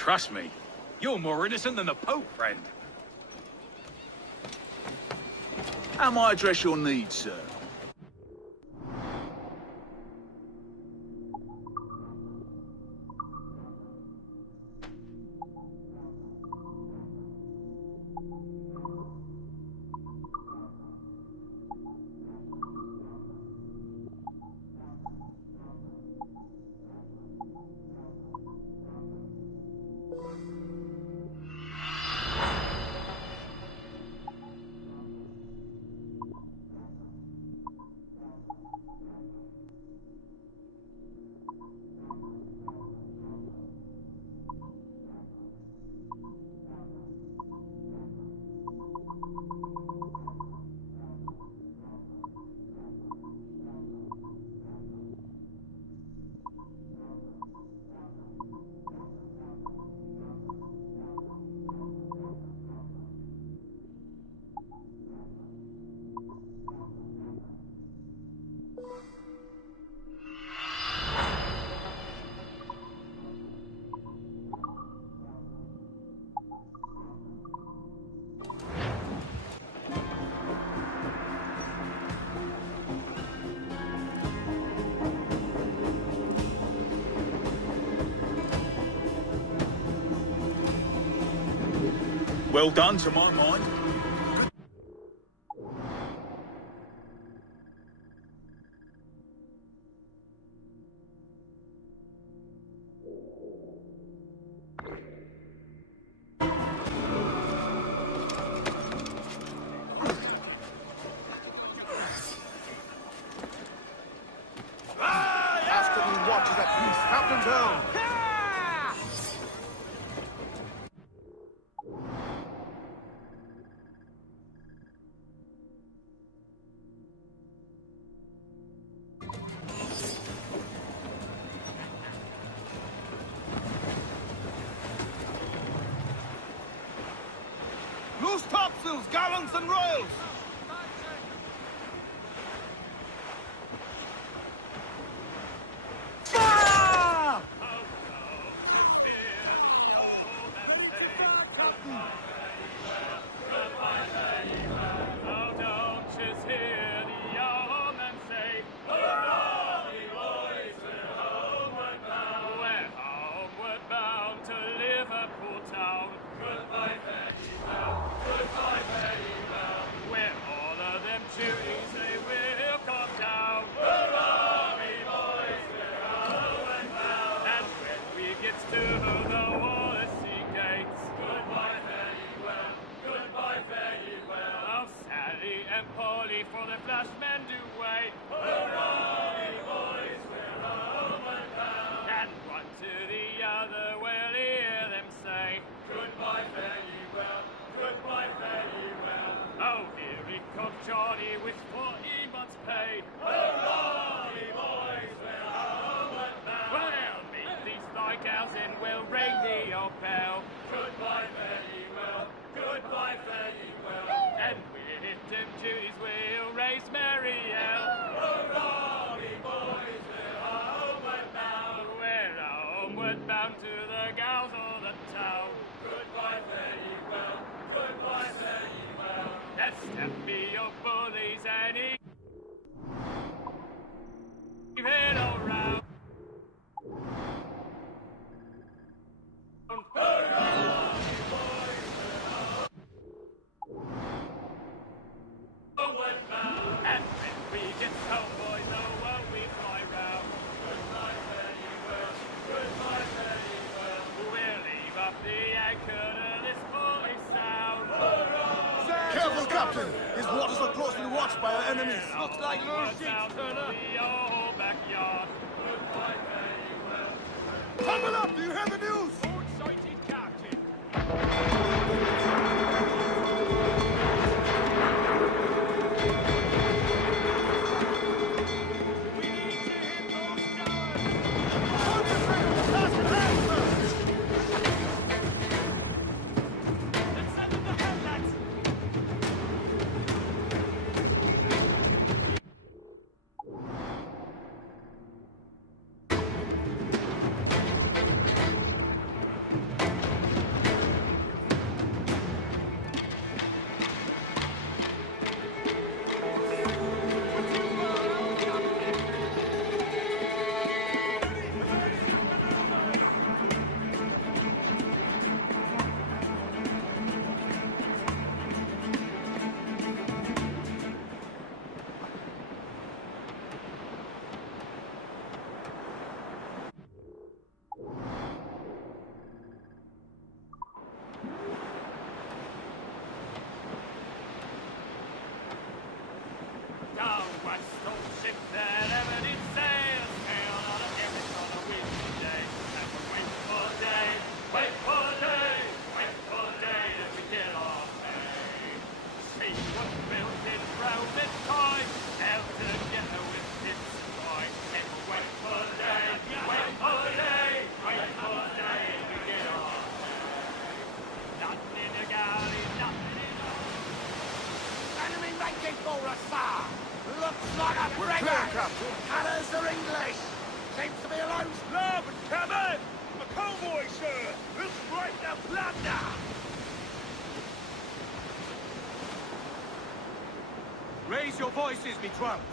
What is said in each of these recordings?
Trust me, you're more innocent than the Pope, friend. How may I address your needs, sir? Well done, to my mind. After me watches at peace, Captain Town. Loose topsails, gallants and royals! Fire! For the flashmen do wait. Hurrah, boys, we're homeward bound. And one to the other will hear them say, goodbye, fare ye well, goodbye, fare ye well. Oh, here it comes Johnny with 40 months' pay. Hurrah, boys, we're homeward bound. Well, they'll meet these thy cows and we'll ring the old bell. Goodbye, fare ye well, goodbye, fare ye well. And we'll hit them duties, we'll raise merry yell. Hurrah, boys, we're homeward bound. We're homeward bound to the gals of the town. Goodbye, fare ye well, goodbye, fare ye well. Yes, step me your bullies and heave it all round. Hurrah, boys, homeward bound. And when we get home, boys, oh, we fly round. Goodbye, fare ye well, goodbye, fare ye well. We'll leave up the anchor to this bully sound. Hurrah! Careful, Captain! His waters are closely watched by our enemies. Looks like loose sheets. The old backyard. Goodbye, fare ye well. Tumble up! Do you hear the news? Short-sighted captain. We need to hit those guns. On your trigger! Pass your hands, sir! Let's send them the head, lads. crystal ship that ever did sail, sail on a Erin on a windy day. And we wait for day, wait for day, wait for day, and we get our pay. She was built in Roman time, held together with its sky. And we wait for day, wait for day, wait for day, and we get our pay. Nothing in the galley, nothing in the... Enemy making for us, sir! Looks like a frigate! Colours are English! Seems to be a lone starboard cabin! A convoy, sir! Looks right to plunder! Raise your voices, me trumps.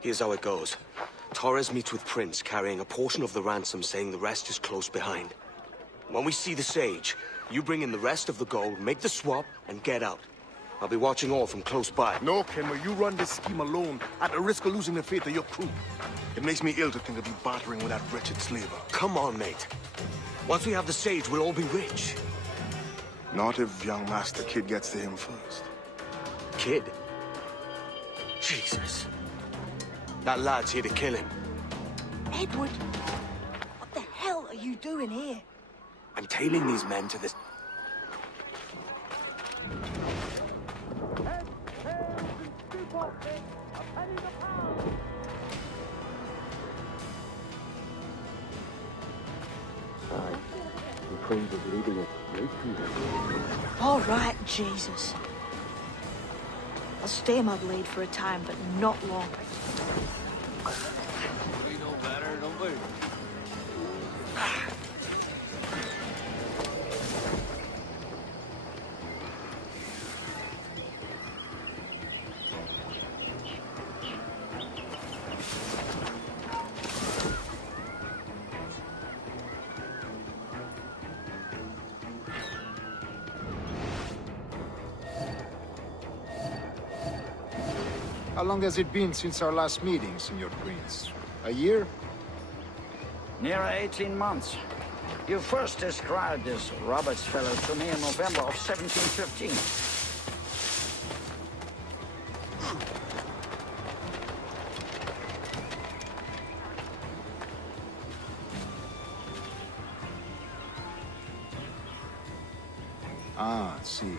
Here's how it goes. Torres meets with Prince, carrying a portion of the ransom, saying the rest is close behind. When we see the Sage, you bring in the rest of the gold, make the swap, and get out. I'll be watching all from close by. No, Kenway, you run this scheme alone, at the risk of losing the faith of your crew. It makes me ill to think of you bartering with that wretched slaver. Come on, mate. Once we have the Sage, we'll all be rich. Not if young Master Kid gets to him first. Kid? Jesus. That lad's here to kill him. Edward, what the hell are you doing here? I'm tailing these men to this... All right, Jesus. I'll stay my blade for a time, but not long. We know better, don't we? How long has it been since our last meeting, Senor Prince? A year? Near 18 months. You first described this Roberts fellow to me in November of 1715. Ah, see.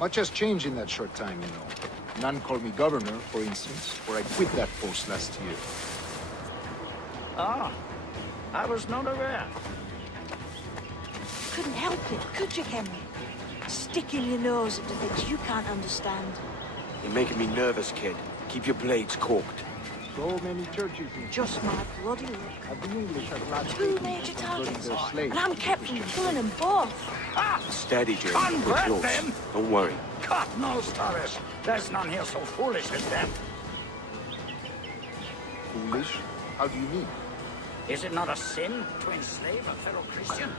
Much has changed in that short time, you know. None called me governor, for instance, for I quit that post last year. Ah, I was not aware. Couldn't help it, could you, Henry? Sticking your nose into things you can't understand. You're making me nervous, kid. Keep your blades corked. So many churches in Just my bloody luck. of the English have large 2 major targets, their slaves. and I'm kept from killing them both. Ah! Steady, Jim. Convert We're close. them? Don't worry. God knows, Torres. There's none here so foolish as them. Foolish? How do you mean? Is it not a sin to enslave a fellow Christian?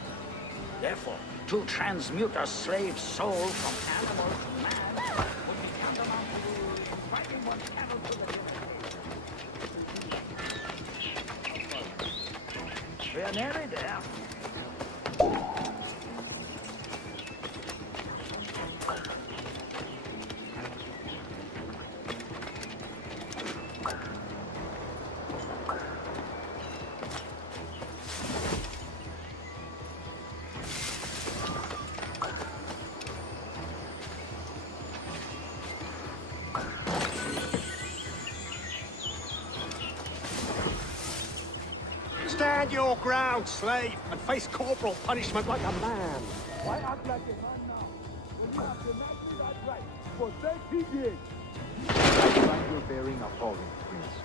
Therefore, to transmute a slave's soul from animal to man would be tantamount to fighting one's cattle to the death. We are nearly there. Stand your ground, slave, and face corporal punishment like a man. Why act like a man now? When you have the natural right, for that he did. I find your bearing appalling, Prince.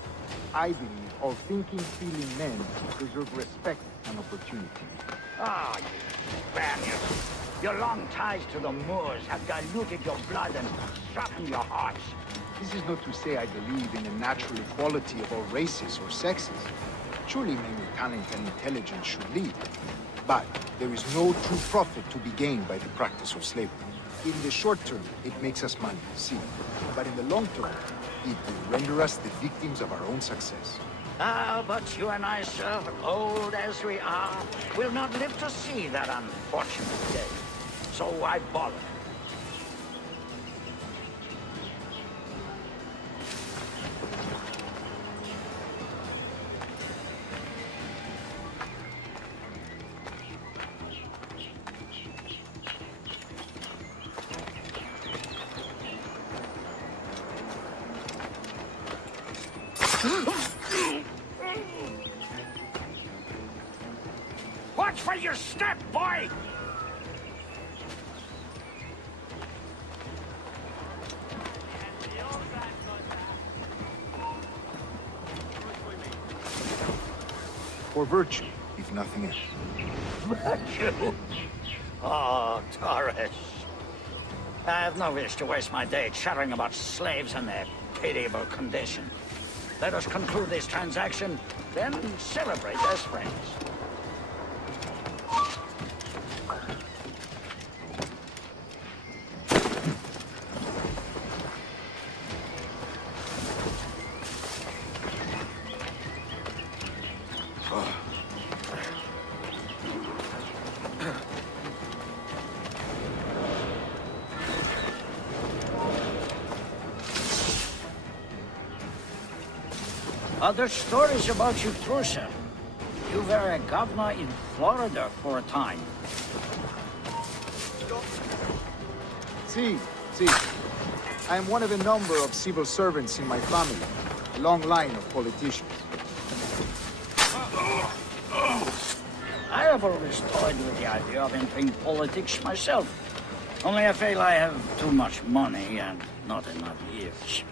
I believe all thinking, feeling men deserve respect and opportunity. Ah, you Spaniards. Your long ties to the Moors have diluted your blood and softened your hearts. This is not to say I believe in the natural equality of all races or sexes. Surely men with talent and intelligence should lead. But there is no true profit to be gained by the practice of slavery. In the short term, it makes us money, see. But in the long term, it will render us the victims of our own success. Ah, but you and I, sir, old as we are, will not live to see that unfortunate day. So I bother. Watch for your step, boy! For virtue, if nothing else. Virtue? Oh, Torres. I have no wish to waste my day chattering about slaves and their pitiable condition. Let us conclude this transaction, then celebrate as friends. Other stories about you too, sir. You were a governor in Florida for a time. See. I am one of a number of civil servants in my family. A long line of politicians. I have always toyed with the idea of entering politics myself. Only I feel I have too much money and not enough years.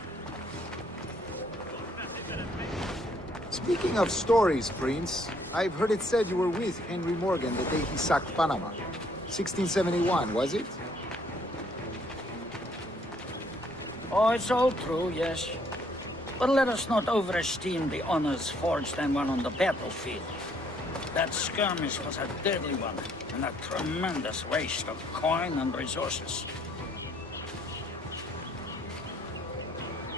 Speaking of stories, Prince, I've heard it said you were with Henry Morgan the day he sacked Panama. 1671, was it? Oh, it's all true, yes. But let us not overesteem the honors forged and won on the battlefield. That skirmish was a deadly one, and a tremendous waste of coin and resources.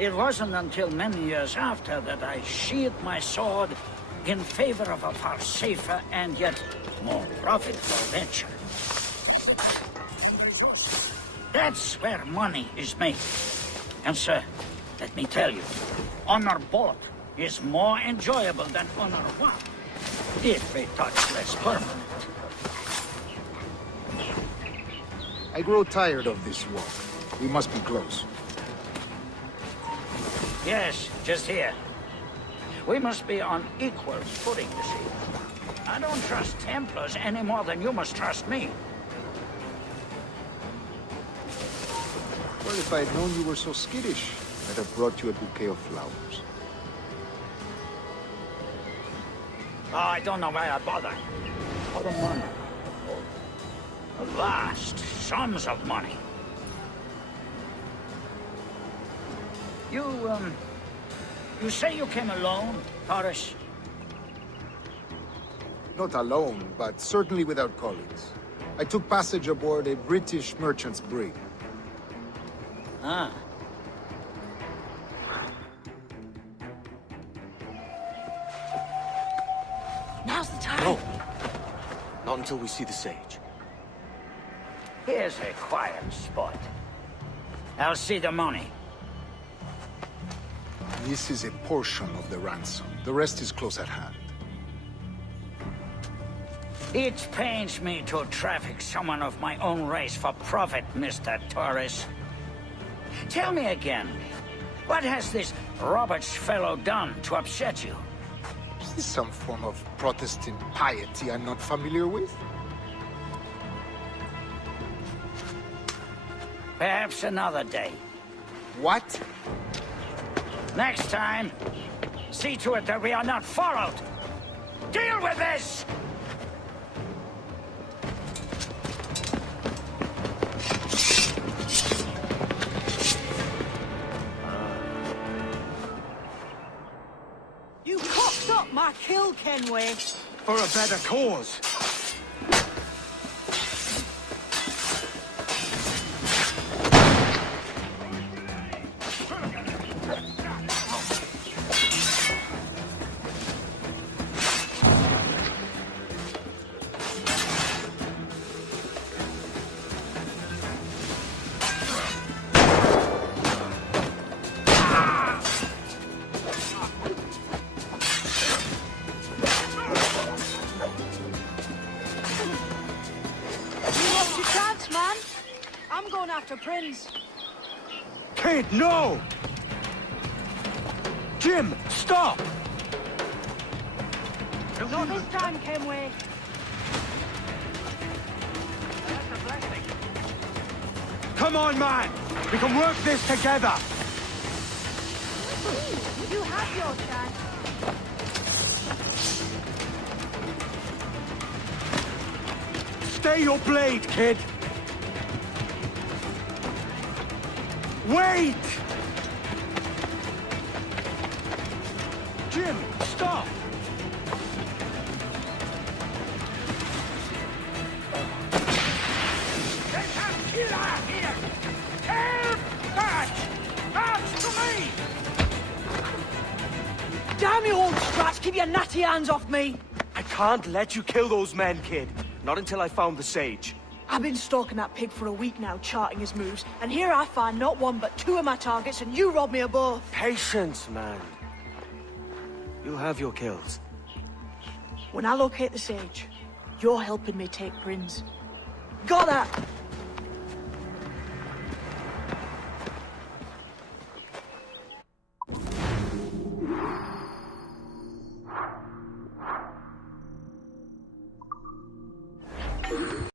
It wasn't until many years after that I sheathed my sword in favor of a far safer and yet more profitable venture. That's where money is made. And sir, let me tell you, honor both is more enjoyable than honor one, if a touch less permanent. I grow tired of this walk. We must be close. Yes, just here. We must be on equal footing, you see. I don't trust Templars any more than you must trust me. Well, if I had known you were so skittish, I'd have brought you a bouquet of flowers. Oh, I don't know why I bother. For the money. Vast sums of money. You say you came alone, Taurus? Not alone, but certainly without colleagues. I took passage aboard a British merchant's brig. Ah. Now's the time. No. Not until we see the sage. Here's a quiet spot. I'll see the money. This is a portion of the ransom. The rest is close at hand. It pains me to traffic someone of my own race for profit, Mr. Torres. Tell me again, what has this Roberts fellow done to upset you? Is this some form of Protestant piety I'm not familiar with? Perhaps another day. What? Next time, see to it that we are not followed. Deal with this! You cocked up my kill, Kenway. For a better cause. After Prince. Kid, no! Jim, stop! Not this time, Kenway. Come on, man! We can work this together! You have your chance. Stay your blade, kid! Wait! Jim, stop! There's a killer here! Help! Dodge! Dodge to me! Damn you, old scratch! Keep your natty hands off me! I can't let you kill those men, kid. Not until I found the sage. I've been stalking that pig for a week now, charting his moves, and here I find not one but two of my targets, and you rob me of both. Patience, man. You'll have your kills. When I locate the sage, you're helping me take Prince. Got that?